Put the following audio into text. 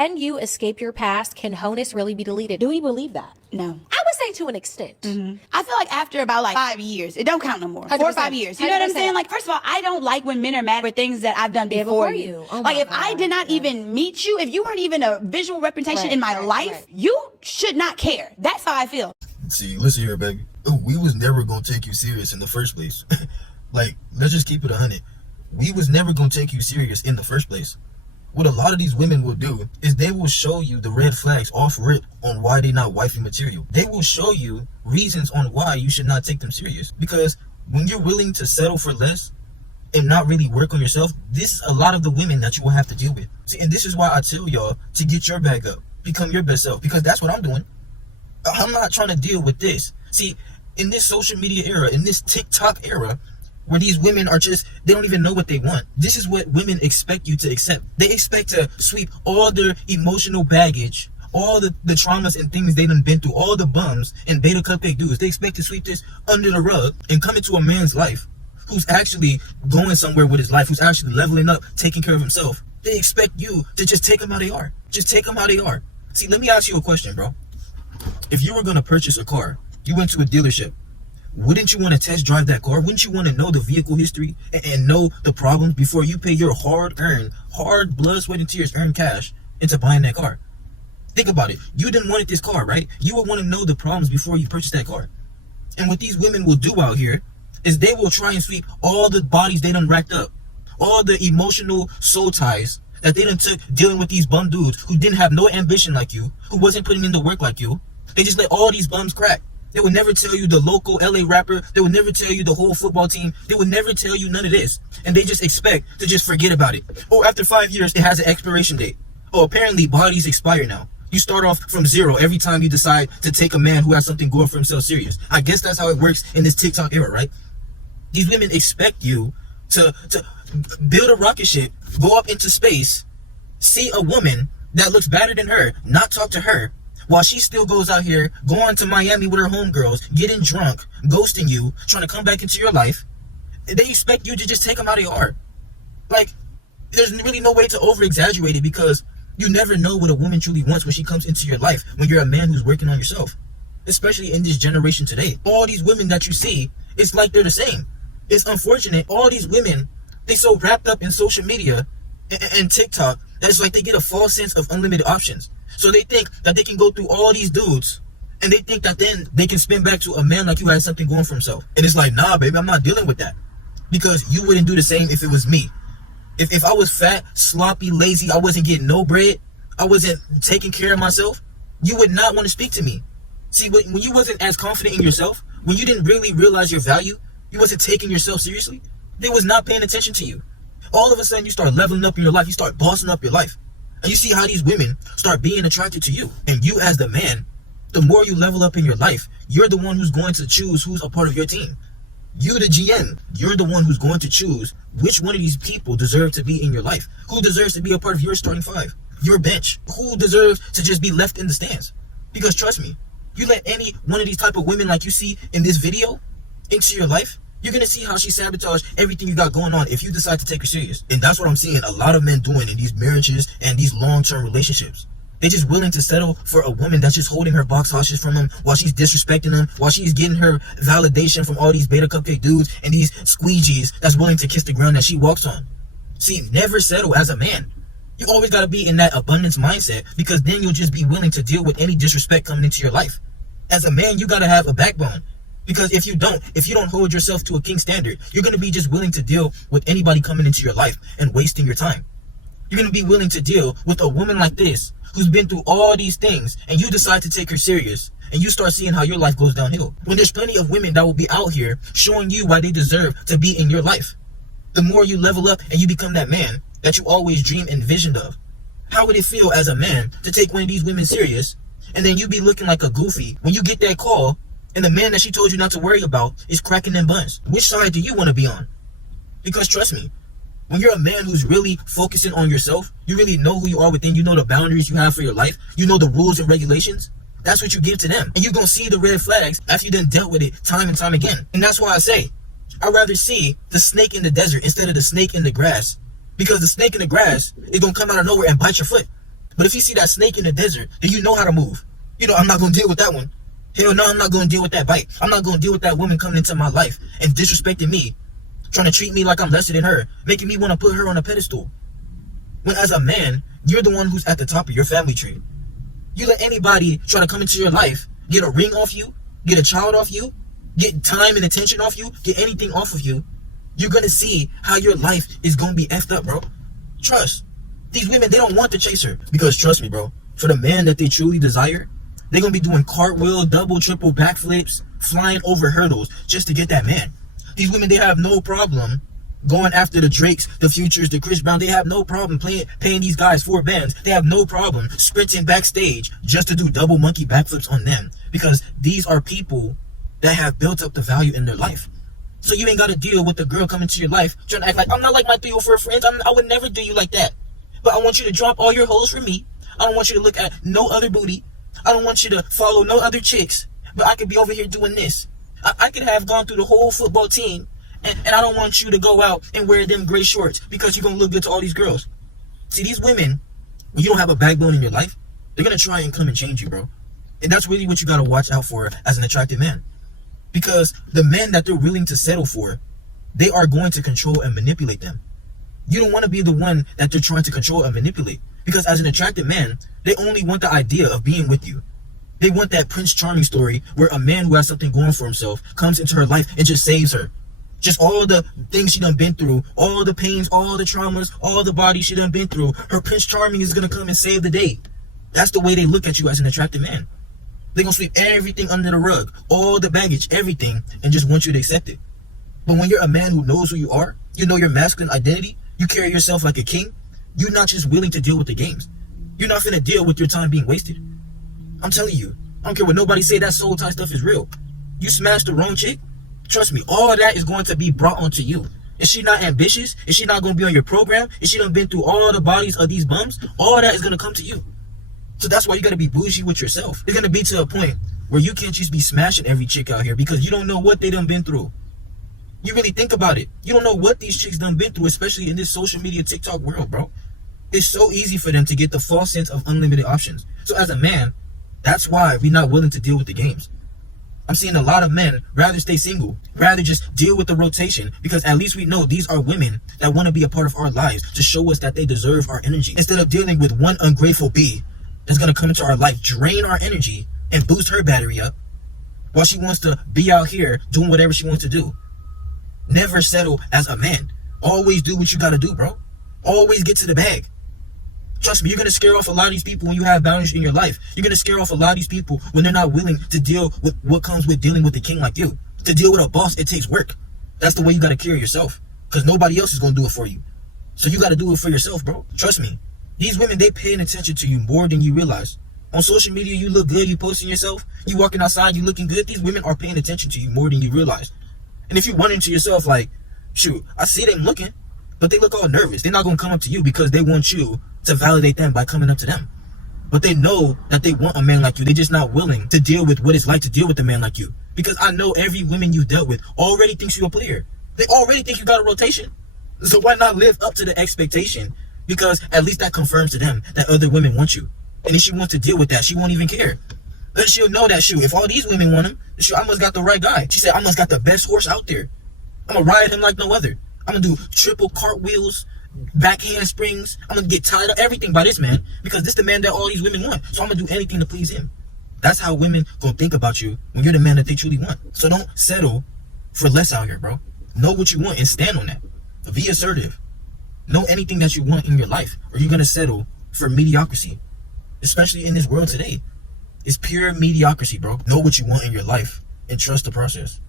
Can you escape your past? Can wholeness really be deleted? Do we believe that? No. I would say to an extent. I feel like after about 5 years, it don't count no more. 4 or 5 years. You know what I'm 100%. saying? Like, first of all, I don't like when men are mad for things that I've done before you. Oh like, my if I did not even meet you, if you weren't even a visual representation in my life, you should not care. That's how I feel. See, listen here, baby. We was never gonna take you serious in the first place. Like, let's just keep it 100. We was never gonna take you serious in the first place. What a lot of these women will do is they will show you the red flags off rip on why they not wifey material. They will show you reasons on why you should not take them serious. Because when you're willing to settle for less and not really work on yourself, this is a lot of the women that you will have to deal with. See, and this is why I tell y'all to get your bag up, become your best self, because that's what I'm doing. I'm not trying to deal with this. See, in this social media era, in this TikTok era, where these women are just, they don't even know what they want. This is what women expect you to accept. They expect to sweep all their emotional baggage, all the traumas and things they done been through, all the bums and beta cupcake dudes. They expect to sweep this under the rug and come into a man's life who's actually going somewhere with his life, who's actually leveling up, taking care of himself. They expect you to just take them how they are. Just take them how they are. See, let me ask you a question, bro. If you were going to purchase a car, you went to a dealership, wouldn't you want to test drive that car? Wouldn't you want to know the vehicle history and know the problems before you pay your hard blood, sweat, and tears earned cash into buying that car? Think about it. You didn't want this car, right? You would want to know the problems before you purchase that car. And what these women will do out here is they will try and sweep all the bodies they done racked up, all the emotional soul ties that they done took dealing with these bum dudes who didn't have no ambition like you, who wasn't putting in the work like you. They just let all these bums crack. They would never tell you the local LA rapper. They would never tell you the whole football team. They would never tell you none of this. And they just expect to just forget about it. Or after 5 years, it has an expiration date. Oh, apparently bodies expire now. You start off from 0 every time you decide to take a man who has something going for himself serious. I guess that's how it works in this TikTok era, right? These women expect you to build a rocket ship, go up into space, see a woman that looks better than her, not talk to her, while she still goes out here, going to Miami with her homegirls, getting drunk, ghosting you, trying to come back into your life. They expect you to just take them out of your heart. Like, there's really no way to over-exaggerate it, because you never know what a woman truly wants when she comes into your life, when you're a man who's working on yourself. Especially in this generation today. All these women that you see, it's like they're the same. It's unfortunate. All these women, they so wrapped up in social media and TikTok that it's like they get a false sense of unlimited options. So they think that they can go through all these dudes, and they think that then they can spin back to a man like you had something going for himself. And it's like, nah, baby, I'm not dealing with that. Because you wouldn't do the same if it was me. If I was fat, sloppy, lazy, I wasn't getting no bread, I wasn't taking care of myself, you would not want to speak to me. See, when you wasn't as confident in yourself, when you didn't really realize your value, you wasn't taking yourself seriously, they was not paying attention to you. All of a sudden, you start leveling up in your life, you start bossing up your life. And you see how these women start being attracted to you. And you as the man, the more you level up in your life, you're the one who's going to choose who's a part of your team. You, the GM, you're the one who's going to choose which one of these people deserve to be in your life. Who deserves to be a part of your starting five, your bench. Who deserves to just be left in the stands. Because trust me, you let any one of these type of women like you see in this video into your life, you're going to see how she sabotaged everything you got going on if you decide to take her serious. And that's what I'm seeing a lot of men doing in these marriages and these long-term relationships. They're just willing to settle for a woman that's just holding her box hostage from them while she's disrespecting them, while she's getting her validation from all these beta cupcake dudes and these squeegees that's willing to kiss the ground that she walks on. See, never settle as a man. You always got to be in that abundance mindset, because then you'll just be willing to deal with any disrespect coming into your life. As a man, you got to have a backbone. Because if you don't hold yourself to a king standard, you're going to be just willing to deal with anybody coming into your life and wasting your time. You're going to be willing to deal with a woman like this who's been through all these things, and you decide to take her serious, and you start seeing how your life goes downhill. When there's plenty of women that will be out here showing you why they deserve to be in your life. The more you level up and you become that man that you always dream and visioned of. How would it feel as a man to take one of these women serious, and then you be looking like a goofy when you get that call, and the man that she told you not to worry about is cracking them buns? Which side do you want to be on? Because trust me, when you're a man who's really focusing on yourself, you really know who you are within, you know the boundaries you have for your life, you know the rules and regulations, that's what you give to them. And you're going to see the red flags after you done dealt with it time and time again. And that's why I say, I'd rather see the snake in the desert instead of the snake in the grass. Because the snake in the grass is going to come out of nowhere and bite your foot. But if you see that snake in the desert, then you know how to move. You know, I'm not going to deal with that one. Hell no, I'm not going to deal with that bite. I'm not going to deal with that woman coming into my life and disrespecting me, trying to treat me like I'm lesser than her, making me want to put her on a pedestal. When as a man, you're the one who's at the top of your family tree. You let anybody try to come into your life, get a ring off you, get a child off you, get time and attention off you, get anything off of you, you're going to see how your life is going to be effed up, bro. Trust. These women, they don't want to chase her. Because trust me, bro, for the man that they truly desire, they're going to be doing cartwheel, double, triple backflips, flying over hurdles just to get that man. These women, they have no problem going after the Drakes, the Futures, the Chris Brown. They have no problem paying these guys $4 bands. They have no problem sprinting backstage just to do double monkey backflips on them. Because these are people that have built up the value in their life. So you ain't got to deal with the girl coming to your life trying to act like, I'm not like my 3 or 4 friends. I would never do you like that. But I want you to drop all your hoes for me. I don't want you to look at no other booty. I don't want you to follow no other chicks. But I could be over here doing this. I could have gone through the whole football team. And I don't want you to go out and wear them gray shorts because you're going to look good to all these girls. See, these women, when you don't have a backbone in your life, they're going to try and come and change you, bro. And that's really what you got to watch out for as an attractive man. Because the men that they're willing to settle for, they are going to control and manipulate them. You don't want to be the one that they're trying to control and manipulate. Because as an attractive man, they only want the idea of being with you. They want that Prince Charming story where a man who has something going for himself comes into her life and just saves her. Just all the things she done been through, all the pains, all the traumas, all the bodies she done been through, her Prince Charming is going to come and save the day. That's the way they look at you as an attractive man. They're going to sweep everything under the rug, all the baggage, everything, and just want you to accept it. But when you're a man who knows who you are, you know your masculine identity, you carry yourself like a king, you're not just willing to deal with the games. You're not finna deal with your time being wasted. I'm telling you, I don't care what nobody say, that soul tie stuff is real. You smash the wrong chick, trust me, all of that is going to be brought onto you. Is she not ambitious? Is she not going to be on your program? Is she done been through all the bodies of these bums? All of that is going to come to you. So that's why you got to be bougie with yourself. You're going to be to a point where you can't just be smashing every chick out here because you don't know what they done been through. You really think about it. You don't know what these chicks done been through, especially in this social media TikTok world, bro. It's so easy for them to get the false sense of unlimited options. So as a man, that's why we're not willing to deal with the games. I'm seeing a lot of men rather stay single, rather just deal with the rotation, because at least we know these are women that want to be a part of our lives to show us that they deserve our energy. Instead of dealing with one ungrateful bee that's going to come into our life, drain our energy, and boost her battery up while she wants to be out here doing whatever she wants to do. Never settle as a man. Always do what you got to do, bro. Always get to the bag. Trust me, you're going to scare off a lot of these people when you have boundaries in your life. You're going to scare off a lot of these people when they're not willing to deal with what comes with dealing with a king like you. To deal with a boss, it takes work. That's the way you got to carry yourself. Because nobody else is going to do it for you. So you got to do it for yourself, bro. Trust me. These women, they paying attention to you more than you realize. On social media, you look good, you posting yourself, you walking outside, you looking good. These women are paying attention to you more than you realize. And if you're wondering to yourself, like, shoot, I see them looking, but they look all nervous. They're not going to come up to you because they want you to validate them by coming up to them. But they know that they want a man like you. They're just not willing to deal with what it's like to deal with a man like you. Because I know every woman you dealt with already thinks you're a player. They already think you got a rotation. So why not live up to the expectation? Because at least that confirms to them that other women want you. And if she wants to deal with that, she won't even care. Then she'll know that, shoot, if all these women want him, shoot, I must got the right guy. She said, I must got the best horse out there. I'm going to ride him like no other. I'm going to do triple cartwheels, back handsprings. I'm going to get tied up, everything by this man. Because this is the man that all these women want. So I'm going to do anything to please him. That's how women going to think about you when you're the man that they truly want. So don't settle for less out here, bro. Know what you want and stand on that. Be assertive. Know anything that you want in your life, or you're going to settle for mediocrity. Especially in this world today. It's pure mediocrity, bro. Know what you want in your life and trust the process.